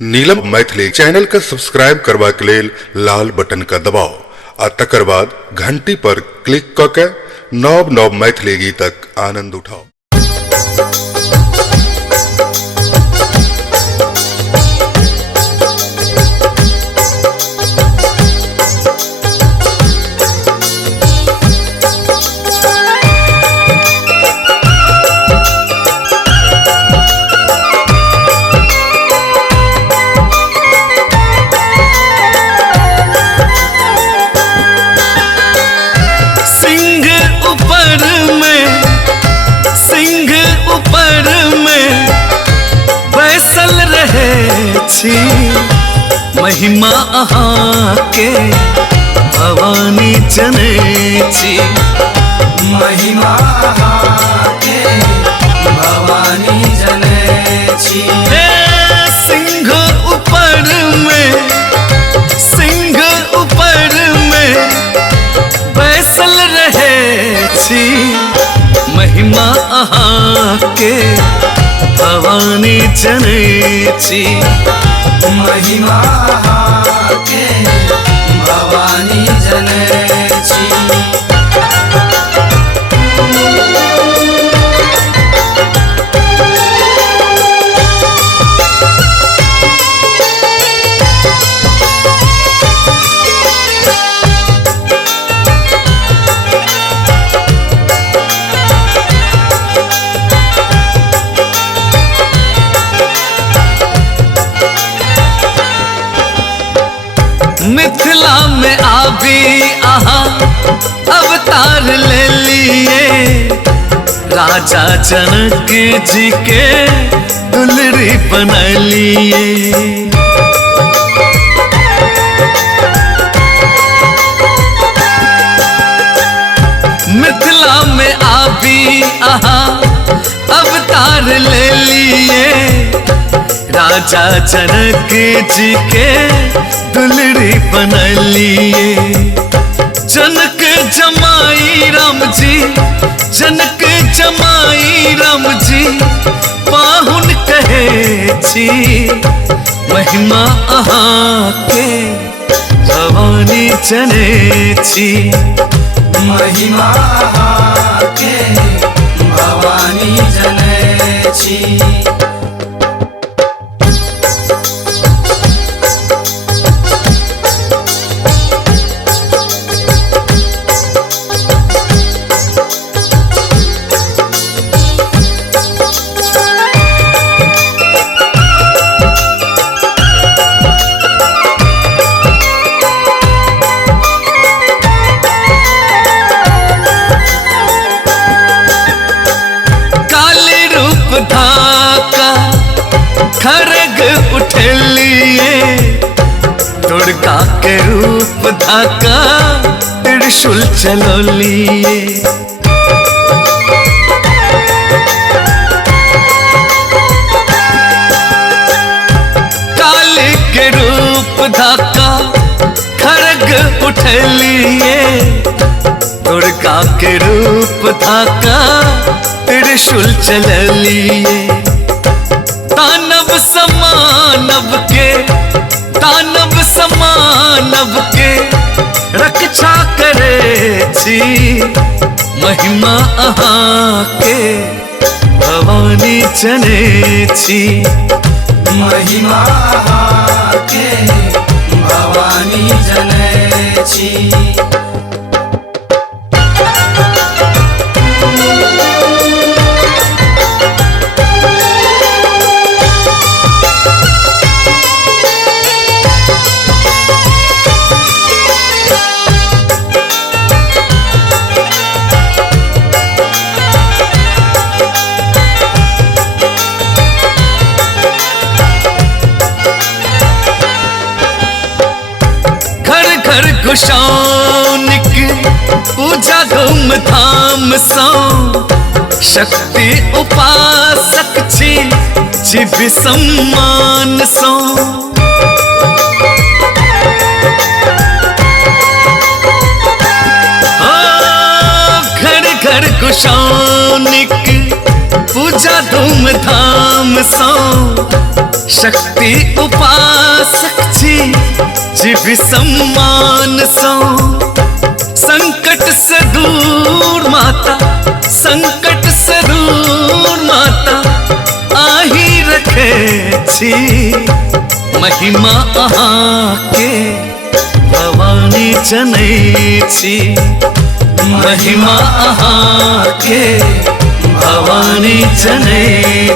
नीलम Maithili channel का subscribe करबा के लेल लाल बटन का दबाव आ तकर बाद घंटी पर क्लिक क के नव नव मैथिली गीतक आनंद उठाओ। महिमा अहाँ के भवानी जने छी, महिमा अहाँ के भवानी जने छी। सिंह ऊपर में बैसल रहे छी, महिमा अहाँ के भवानी जने छी, महिमा अहाँ के भवानी जने छी। मिथिला में आबी अहाँ अवतार ले लिए, राजा जनक जी के दुलरी बनलिए। मिथिला में आबी अहाँ अवतार ले लिए, राजा जनक जी के दुलरी बनलिए। जनक जमाई राम जी, जनक जमाई राम जी पाहुन कहे छी, महिमा अहाँ के भवानी जने छी, महिमा अहाँ के भवानी जने छी। खरग उठलिए, दुर्गा के रूप धाका त्रिशूल चलोलिए। काली के रूप धाका खरग उठलिए, दुर्गा के रूप धाका त्रिशूल चलोलिए। दानव समानव के रक्षा करे छी, महिमा अहाँ के भवानी जने छी, महिमा अहाँ के भवानी जने छी। कुशानिक पूजा धूम धाम सौ, शक्ति उपासक छी जीव सम्मान सौ। घर घर कुशानिक पूजा धूम धाम सौ, शक्ति उपासक जीव सम्मान सो संकट से दूर माता, संकट से दूर माता आही रखे छी। महिमा अहाँ के भवानी जनै छी, महिमा अहाँ के भवानी जनै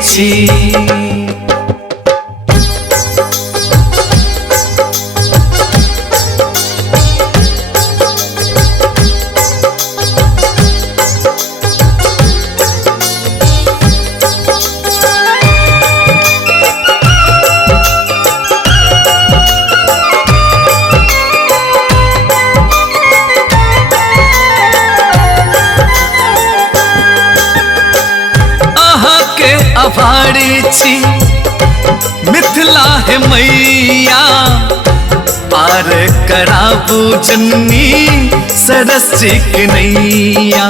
छी। आभारी छी मिथिला है मैया, पार कराबू जननी सरस जी के नैया।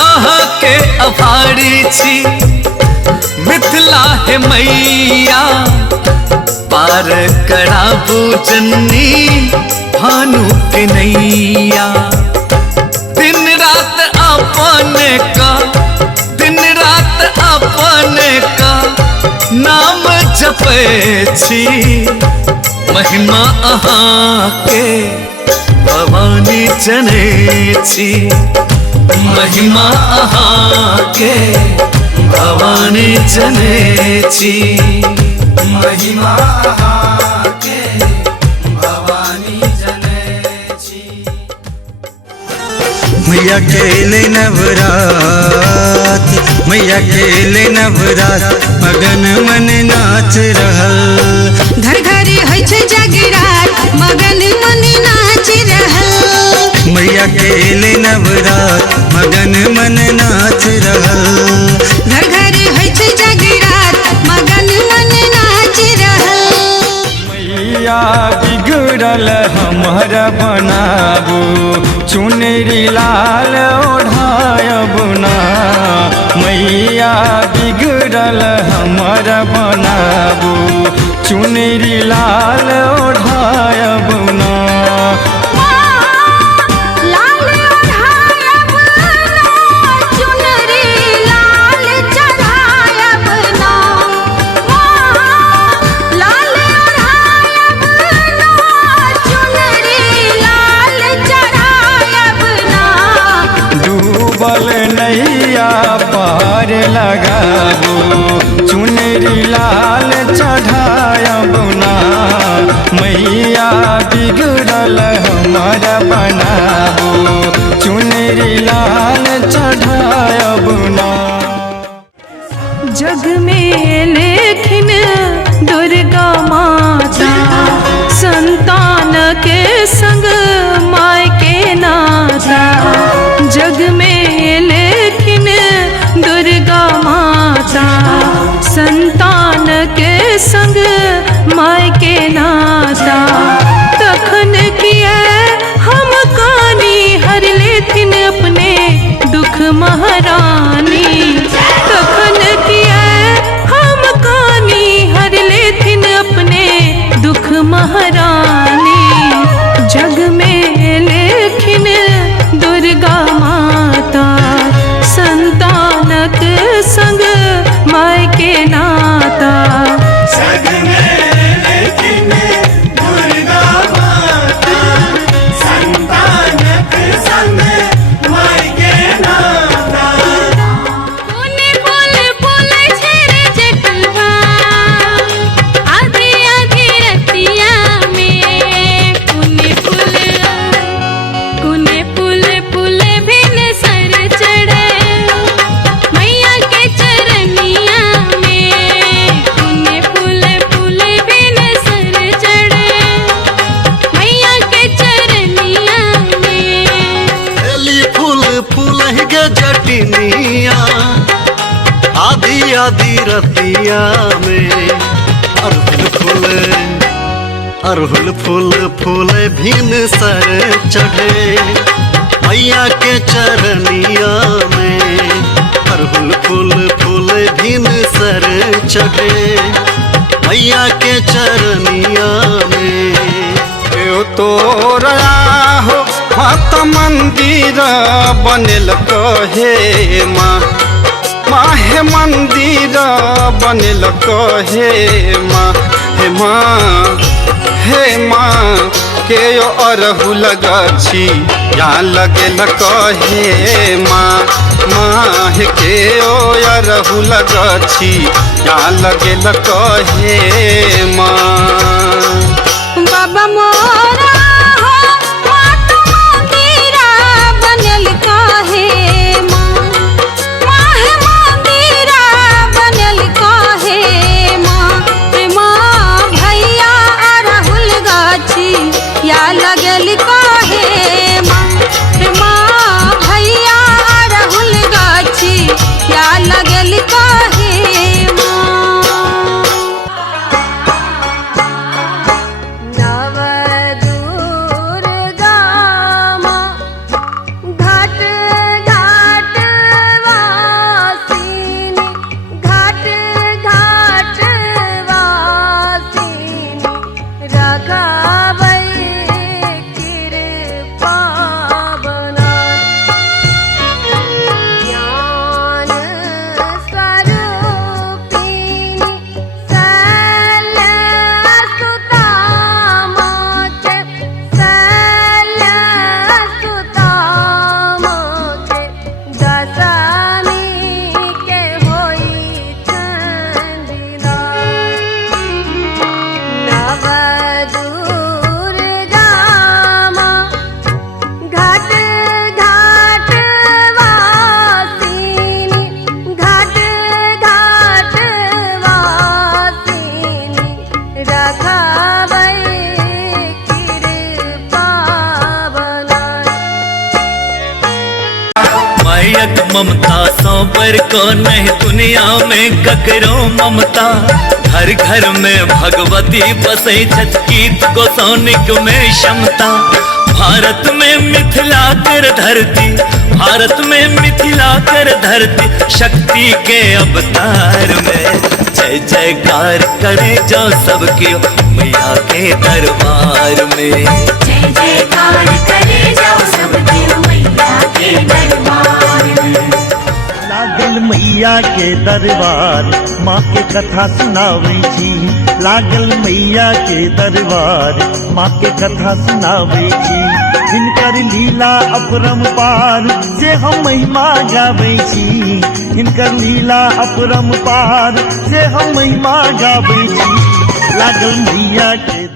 आहा के आभारी छी मिथिला है मैया, पार कराबू जननी भानु के नैया। दिन रात अपने का, दिन रात अपने का नाम जपे छी। महिमा अहाँ के भवानी जनै छी, महिमा अहाँ के भवानी जनै छी। महिमा अहाँ के भवानी जनै छी। मैया खेले नवरात, मैया खेले नवरात, मगन मन नाच रहल। घर घर होइ छै जगरात, मगन मन नाच रहल। मैया खेले नवरात, मगन मन नाच रहल। घर घर होइ छै जगरात, मगन मन नाच रहल। मैया बिगड़ल हमर बनाबू, चुनरी लाल ओढ़ायब ना। मैया बिगड़ल हमर बनाबू, चुनरी लाल ओढ़ायब ना। लाल ओढ़ायब ना, चुनरी लाल चढ़ायब ना। लाल ओढ़ायब ना, चुनरी लाल चढ़ायब ना। डूबल नैया पार लगाबू, चुनरी लाल चढ़ायब ना। मैया बिगड़ल हमर बनाबू, चुनरी लाल चढ़ायब ना। जग में लेखिन दुर्गा माता, संतान के संग माय के नाता। जग में लेखिन दुर्गा माता, संतान के संग माय के नाता। तखन किया हम कानी हर लेथिन अपने दुख महारानी। तखन किया हम कानी हर लेथिन अपने दुख महारानी। जग में लेखिन दुर्गा माता, संतानक संग माय के नाता। जग में लेकिन दुर्गा माता, संतानक संग माय के नाता। कोने बोल बोले छेरे जटुआ, आधी आधी रतिया में। कोने पुल पुल भिन सर चढ़े मैया के चरनिया में। कोने पुल भिन सर चढ़े मैया के चरनिया में। एली फूल फूल गे जटिनिया, आधी आधी रतिया में। अरहुल फूल फूल फूल भिन सर चढ़े मैया के चरनिया में अरहुल फूल फूल भिन सर चढ़े मैया के चरनिया में। यो तोरा हो मत मंदिर बनल कहे माँ माहे मंदिर बनल कहे माँ हे माँ के यो अरहुल गाछी या लगल कहे माँ के यो अरहुल गाछी या लगल कहे माँ। बाबा मोरा हो मात मंदिरा बनल काहे माँ माहे मंदिरा बनल काहे माँ भैया अरहुल गाछी या लगल काहे माँ भैया अरहुल गाछी या लगल काहे ममता सौ पर को नहीं दुनिया में ककरो ममता घर घर में भगवती बसै छठकीत को सौनिक में क्षमता। भारत में मिथिला कर धरती भारत में मिथिला कर धरती शक्ति के अवतार में जय जयकार करे जो सबके मैया के दरबार में। जय जयकार करे जो सबके मैया के दरबार में। लागल मैया के दरबार माँ के कथा सुनावे छी लागल मैया के दरबार माँ के कथा सुनावे छी हिनकर लीला अपरंपार से हम महिमा गावे छी हिनकर लीला अपरंपार से हम महिमा गावे छी लागल मैया के